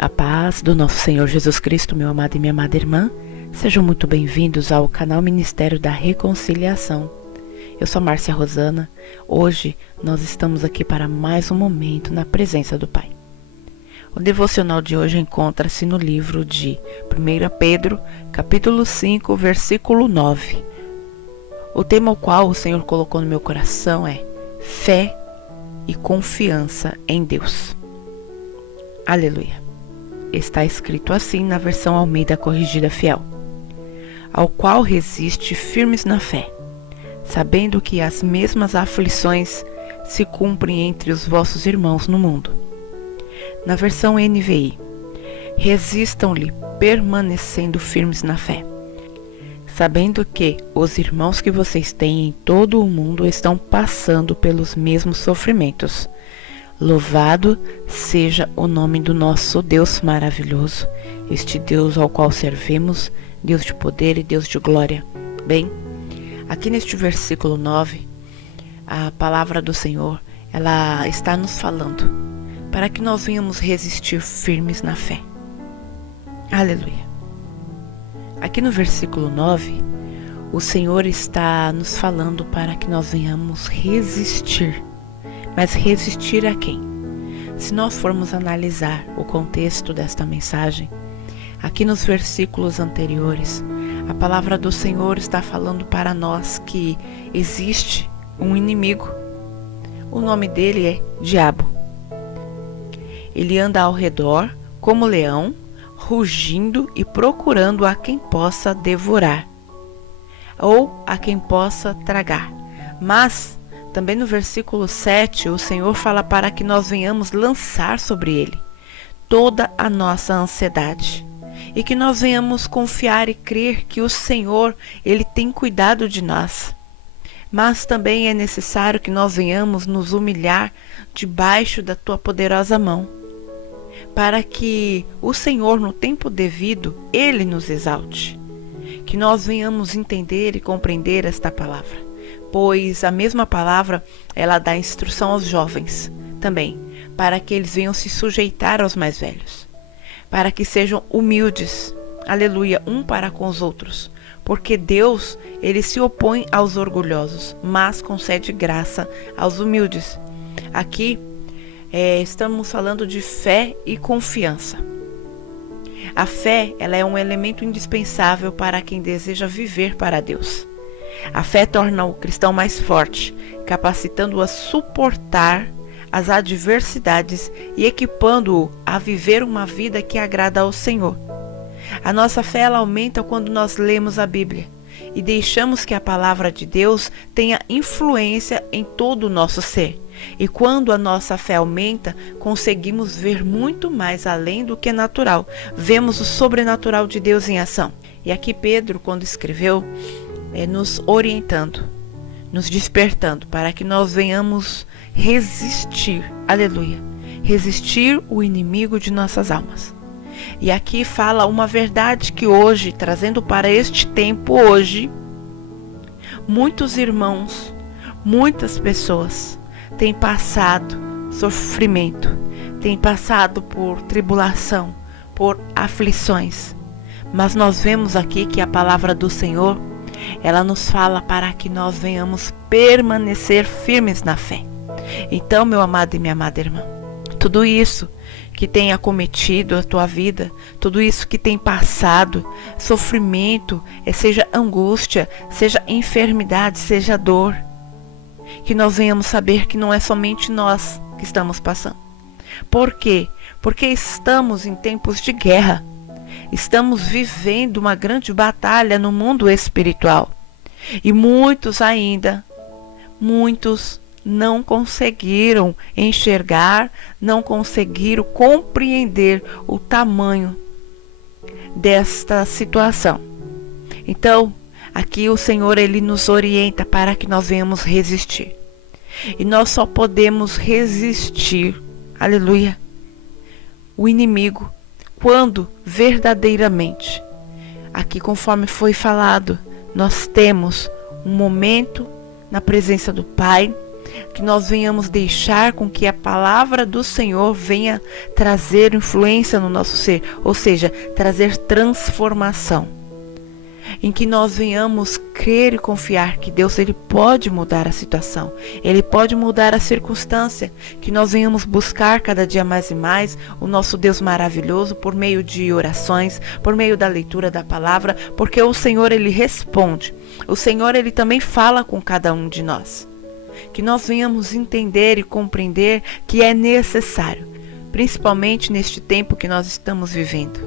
A paz do nosso Senhor Jesus Cristo, meu amado e minha amada irmã, sejam muito bem-vindos ao canal Ministério da Reconciliação. Eu sou Márcia Rosana. Hoje nós estamos aqui para mais um momento na presença do Pai. O devocional de hoje encontra-se no livro de 1 Pedro, capítulo 5, versículo 9. O tema ao qual o Senhor colocou no meu coração é fé e confiança em Deus. Aleluia. Está escrito assim na versão Almeida Corrigida Fiel: ao qual resiste firmes na fé, sabendo que as mesmas aflições se cumprem entre os vossos irmãos no mundo. Na versão NVI: resistam-lhe permanecendo firmes na fé, sabendo que os irmãos que vocês têm em todo o mundo estão passando pelos mesmos sofrimentos. Louvado seja o nome do nosso Deus maravilhoso, este Deus ao qual servimos, Deus de poder e Deus de glória. Bem, aqui neste versículo 9, a palavra do Senhor, ela está nos falando para que nós venhamos resistir firmes na fé. Aleluia. Aqui no versículo 9, o Senhor está nos falando para que nós venhamos resistir. Mas resistir a quem? Se nós formos analisar o contexto desta mensagem, aqui nos versículos anteriores, a palavra do Senhor está falando para nós que existe um inimigo. O nome dele é Diabo. Ele anda ao redor como leão, rugindo e procurando a quem possa devorar, ou a quem possa tragar. Mas também no versículo 7, o Senhor fala para que nós venhamos lançar sobre ele toda a nossa ansiedade e que nós venhamos confiar e crer que o Senhor, ele tem cuidado de nós. Mas também é necessário que nós venhamos nos humilhar debaixo da tua poderosa mão, para que o Senhor, no tempo devido, ele nos exalte. Que nós venhamos entender e compreender esta palavra, pois a mesma palavra, ela dá instrução aos jovens também, para que eles venham se sujeitar aos mais velhos, para que sejam humildes, aleluia, um para com os outros, porque Deus, ele se opõe aos orgulhosos, mas concede graça aos humildes. Aqui, estamos falando de fé e confiança. A fé, ela é um elemento indispensável para quem deseja viver para Deus. A fé torna o cristão mais forte, capacitando-o a suportar as adversidades e equipando-o a viver uma vida que agrada ao Senhor. A nossa fé, ela aumenta quando nós lemos a Bíblia e deixamos que a palavra de Deus tenha influência em todo o nosso ser. E quando a nossa fé aumenta, conseguimos ver muito mais além do que é natural. Vemos o sobrenatural de Deus em ação. E aqui Pedro, quando escreveu, nos orientando, nos despertando para que nós venhamos resistir, aleluia, resistir o inimigo de nossas almas. E aqui fala uma verdade que hoje, trazendo para este tempo hoje, muitos irmãos, muitas pessoas têm passado sofrimento, têm passado por tribulação, por aflições. Mas nós vemos aqui que a palavra do Senhor, ela nos fala para que nós venhamos permanecer firmes na fé. Então, meu amado e minha amada irmã, tudo isso que tem acometido a tua vida, tudo isso que tem passado, sofrimento, seja angústia, seja enfermidade, seja dor, que nós venhamos saber que não é somente nós que estamos passando. Por quê? Porque estamos em tempos de guerra. Estamos vivendo uma grande batalha no mundo espiritual. E muitos não conseguiram enxergar, não conseguiram compreender o tamanho desta situação. Então, aqui o Senhor, ele nos orienta para que nós venhamos resistir. E nós só podemos resistir, aleluia, o inimigo, quando verdadeiramente, aqui conforme foi falado, nós temos um momento na presença do Pai, que nós venhamos deixar com que a palavra do Senhor venha trazer influência no nosso ser, ou seja, trazer transformação. Em que nós venhamos crer e confiar que Deus ele pode mudar a situação, Ele pode mudar a circunstância, que nós venhamos buscar cada dia mais e mais o nosso Deus maravilhoso por meio de orações, por meio da leitura da palavra, porque o Senhor ele responde, o Senhor ele também fala com cada um de nós. Que nós venhamos entender e compreender que é necessário, principalmente neste tempo que nós estamos vivendo,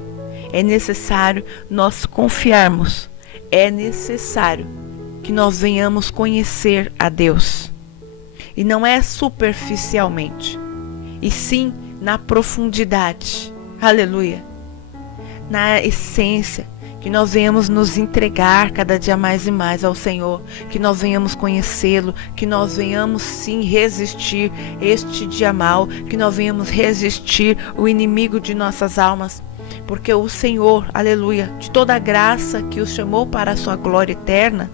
é necessário nós confiarmos, é necessário que nós venhamos conhecer a Deus. E não é superficialmente, e sim na profundidade, aleluia, na essência, que nós venhamos nos entregar cada dia mais e mais ao Senhor, que nós venhamos conhecê-lo, que nós venhamos sim resistir este dia mal, que nós venhamos resistir o inimigo de nossas almas, porque o Senhor, aleluia, de toda a graça que os chamou para a sua glória eterna,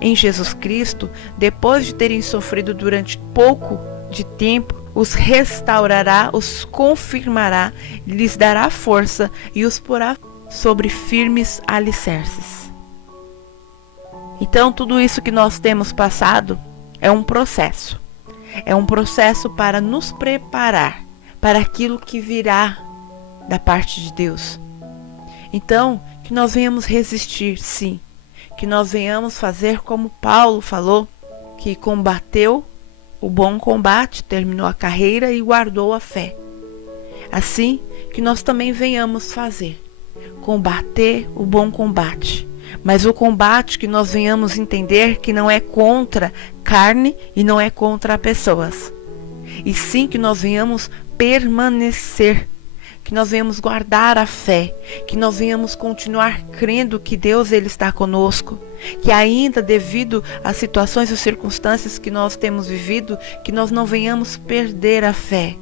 em Jesus Cristo, depois de terem sofrido durante pouco de tempo, os restaurará, os confirmará, lhes dará força e os porá sobre firmes alicerces. Então tudo isso que nós temos passado é um processo para nos preparar para aquilo que virá da parte de Deus. Então que nós venhamos resistir, sim, que nós venhamos fazer como Paulo falou, que combateu o bom combate, terminou a carreira e guardou a fé. Assim que nós também venhamos fazer, combater o bom combate, mas o combate que nós venhamos entender que não é contra carne e não é contra pessoas, e sim que nós venhamos permanecer, que nós venhamos guardar a fé, que nós venhamos continuar crendo que Deus ele está conosco, que ainda devido às situações e circunstâncias que nós temos vivido, que nós não venhamos perder a fé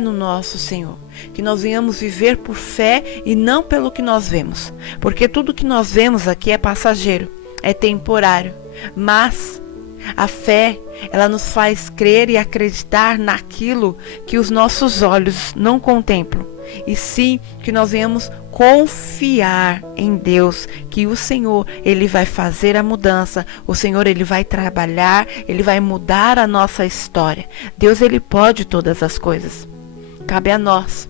no nosso Senhor, que nós venhamos viver por fé e não pelo que nós vemos, porque tudo que nós vemos aqui é passageiro, é temporário, mas a fé, ela nos faz crer e acreditar naquilo que os nossos olhos não contemplam, e sim que nós venhamos confiar em Deus, que o Senhor ele vai fazer a mudança, o Senhor ele vai trabalhar, ele vai mudar a nossa história. Deus ele pode todas as coisas. Cabe a nós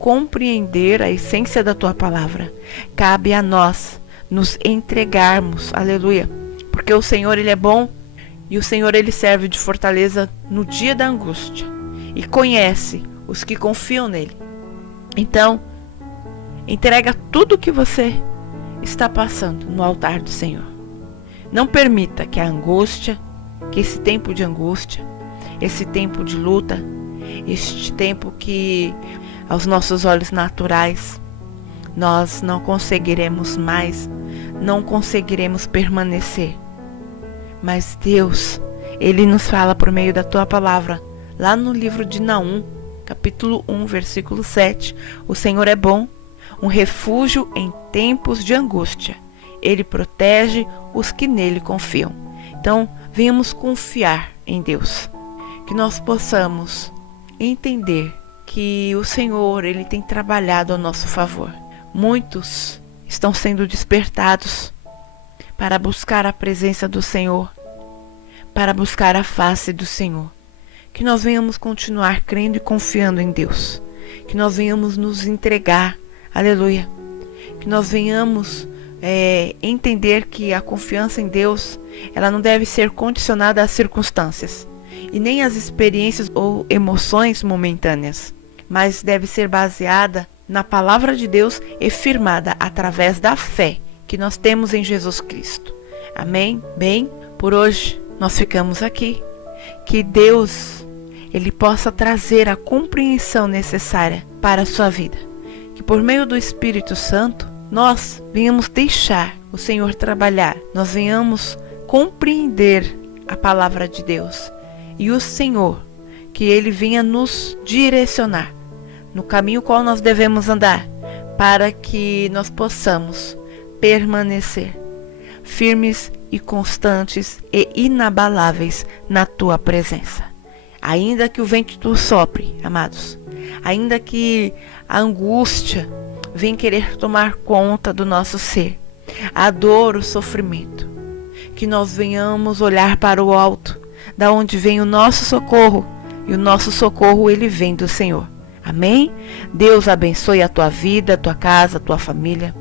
compreender a essência da tua palavra. Cabe a nós nos entregarmos, aleluia, porque o Senhor ele é bom. E o Senhor ele serve de fortaleza no dia da angústia e conhece os que confiam nele. Então, entrega tudo o que você está passando no altar do Senhor. Não permita que a angústia, que esse tempo de angústia, esse tempo de luta, este tempo que aos nossos olhos naturais nós não conseguiremos mais, não conseguiremos permanecer. Mas Deus, ele nos fala por meio da tua palavra, lá no livro de Naum, capítulo 1, versículo 7, o Senhor é bom, um refúgio em tempos de angústia. Ele protege os que nele confiam. Então, venhamos confiar em Deus, que nós possamos entender que o Senhor, ele tem trabalhado ao nosso favor. Muitos estão sendo despertados para buscar a presença do Senhor, para buscar a face do Senhor. Que nós venhamos continuar crendo e confiando em Deus. Que nós venhamos nos entregar, aleluia. Que nós venhamos entender que a confiança em Deus, ela não deve ser condicionada às circunstâncias e nem às experiências ou emoções momentâneas, mas deve ser baseada na palavra de Deus e firmada através da fé que nós temos em Jesus Cristo. Amém? Bem, por hoje nós ficamos aqui. Que Deus, ele possa trazer a compreensão necessária para a sua vida. Que por meio do Espírito Santo, nós venhamos deixar o Senhor trabalhar. Nós venhamos compreender a palavra de Deus. E o Senhor, que ele venha nos direcionar no caminho qual nós devemos andar, para que nós possamos permanecer firmes e constantes e inabaláveis na tua presença. Ainda que o vento sopre, amados, ainda que a angústia venha querer tomar conta do nosso ser, a dor, o sofrimento, que nós venhamos olhar para o alto, da onde vem o nosso socorro, e o nosso socorro ele vem do Senhor. Amém? Deus abençoe a tua vida, a tua casa, a tua família.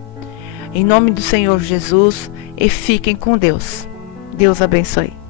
Em nome do Senhor Jesus, e fiquem com Deus. Deus abençoe.